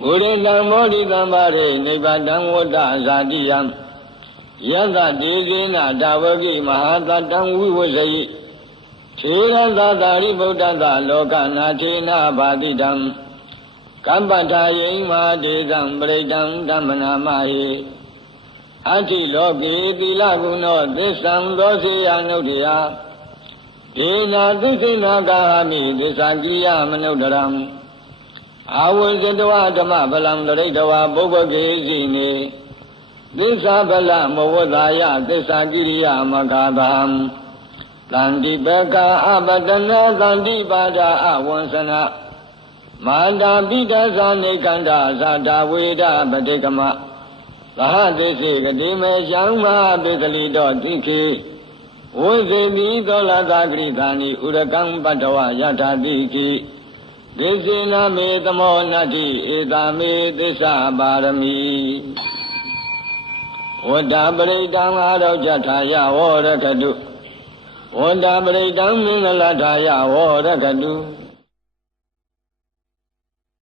ဘုရေတံမောဒိတံပါရေနိဗ္ဗာတံဝတ္တဇာတိယံယတတေဇေနတဝကိမဟာတတံဝိဝဇယိထေရသသာရိဗုဒ္ဓသလောကနာထေနဘာတိတံကမ္ပထာယိမာဒေဇံပရိတံဓမ္မနာမဟိအတ္တိလောကေသီလဂုဏောသစ္ဆံသောစေယနုဒ္ဓယဒေနာသစ္စေနာကာမိသစ္စာကိယမနုဒရံအာဝိဇတဝဓမ္မဗလံတရိတဝပုဗ္ဗကေစီနေသစ္စာဗလမဝတ္တာယသစ္စာကိရိယမဂါသံသန္တိပကအပတနာသန္တိပါဒအဝံစနာမာတာပိတသနေကန္တာဇာတာဝေဒပတိကမသဟသိစေကတိမေရှံမပိသလိတောတိခေဝိသေတိသောလသာဂရိသာနိဥရကံပတ္တဝယထာတိခိဒေစေနမေသမောနတ္တိဧတာမေသစ္စာပါရမီဝတ္တပရိတံအာရောကြထာယဝရကတုဝတ္တပရိတံမင်္ဂလထာယဝရကတု